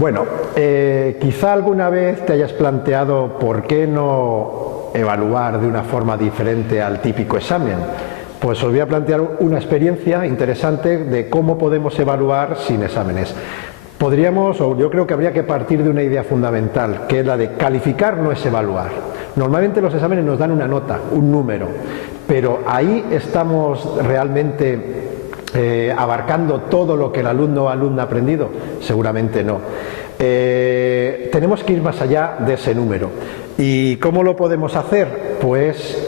Bueno, quizá alguna vez te hayas planteado por qué no evaluar de una forma diferente al típico examen. Pues os voy a plantear una experiencia interesante de cómo podemos evaluar sin exámenes. Podríamos, o yo creo que habría que partir de una idea fundamental, que es la de calificar no es evaluar. Normalmente los exámenes nos dan una nota, un número, pero ahí estamos realmente abarcando todo lo que el alumno o alumna ha aprendido. Seguramente no. Tenemos que ir más allá de ese número. ¿Y cómo lo podemos hacer? Pues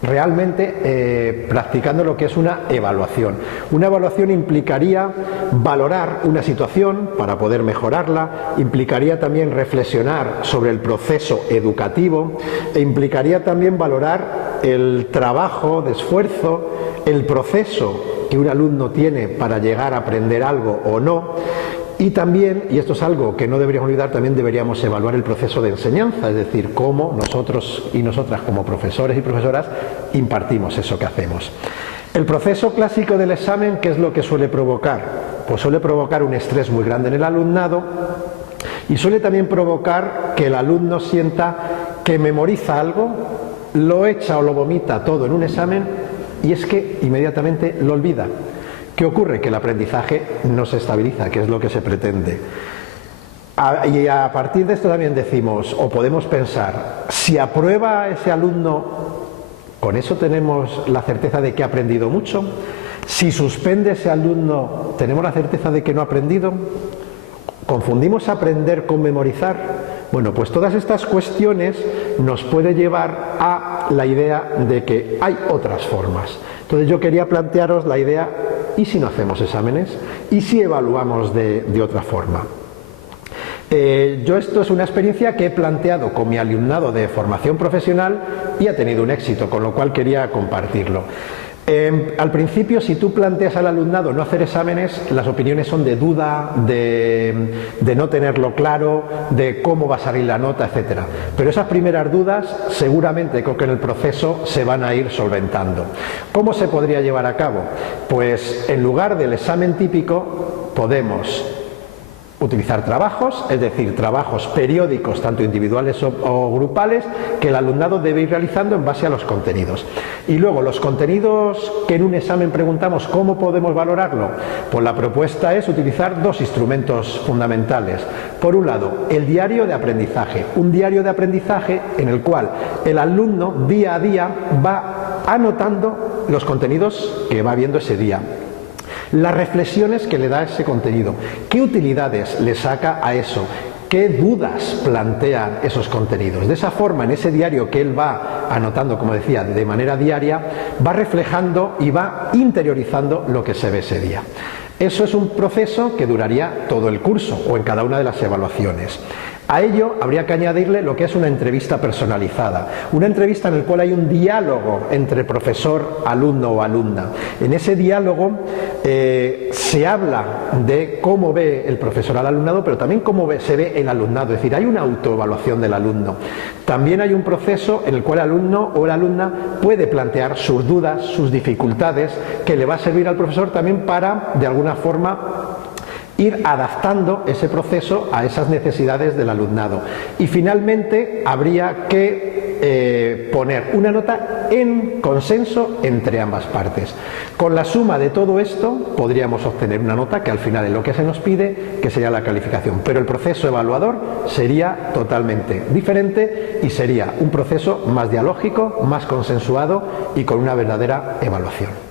realmente practicando lo que es una evaluación. Una evaluación implicaría valorar una situación para poder mejorarla, implicaría también reflexionar sobre el proceso educativo e implicaría también valorar el trabajo de esfuerzo, el proceso que un alumno tiene para llegar a aprender algo o no. Y también, y esto es algo que no deberíamos olvidar, también deberíamos evaluar el proceso de enseñanza, es decir, cómo nosotros y nosotras como profesores y profesoras impartimos eso que hacemos. El proceso clásico del examen, ¿qué es lo que suele provocar? Pues suele provocar un estrés muy grande en el alumnado y suele también provocar que el alumno sienta que memoriza algo, lo echa o lo vomita todo en un examen y es que inmediatamente lo olvida. ¿Qué ocurre? Que el aprendizaje no se estabiliza, que es lo que se pretende. Y a partir de esto también decimos, o podemos pensar, si aprueba ese alumno, ¿con eso tenemos la certeza de que ha aprendido mucho? Si suspende ese alumno, ¿tenemos la certeza de que no ha aprendido? ¿Confundimos aprender con memorizar? Bueno, pues todas estas cuestiones nos pueden llevar a la idea de que hay otras formas. Entonces yo quería plantearos la idea, ¿y si no hacemos exámenes? ¿Y si evaluamos de otra forma? Esto es una experiencia que he planteado con mi alumnado de formación profesional y ha tenido un éxito, con lo cual quería compartirlo. Al principio, si tú planteas al alumnado no hacer exámenes, las opiniones son de duda, de no tenerlo claro, de cómo va a salir la nota, etc. Pero esas primeras dudas seguramente creo que en el proceso se van a ir solventando. ¿Cómo se podría llevar a cabo? Pues en lugar del examen típico podemos utilizar trabajos, es decir, trabajos periódicos, tanto individuales o grupales, que el alumnado debe ir realizando en base a los contenidos. Y luego, los contenidos que en un examen preguntamos, ¿cómo podemos valorarlo? Pues la propuesta es utilizar dos instrumentos fundamentales. Por un lado, el diario de aprendizaje. Un diario de aprendizaje en el cual el alumno día a día va anotando los contenidos que va viendo ese día. Las reflexiones que le da ese contenido, qué utilidades le saca a eso, qué dudas plantean esos contenidos. De esa forma, en ese diario que él va anotando, como decía, de manera diaria, va reflejando y va interiorizando lo que se ve ese día. Eso es un proceso que duraría todo el curso o en cada una de las evaluaciones. A ello habría que añadirle lo que es una entrevista personalizada, una entrevista en la cual hay un diálogo entre profesor, alumno o alumna. En ese diálogo se habla de cómo ve el profesor al alumnado, pero también cómo se ve el alumnado, es decir, hay una autoevaluación del alumno. También hay un proceso en el cual el alumno o la alumna puede plantear sus dudas, sus dificultades, que le va a servir al profesor también para, de alguna forma, ir adaptando ese proceso a esas necesidades del alumnado. Y finalmente habría que poner una nota en consenso entre ambas partes. Con la suma de todo esto podríamos obtener una nota que al final es lo que se nos pide, que sería la calificación. Pero el proceso evaluador sería totalmente diferente y sería un proceso más dialógico, más consensuado y con una verdadera evaluación.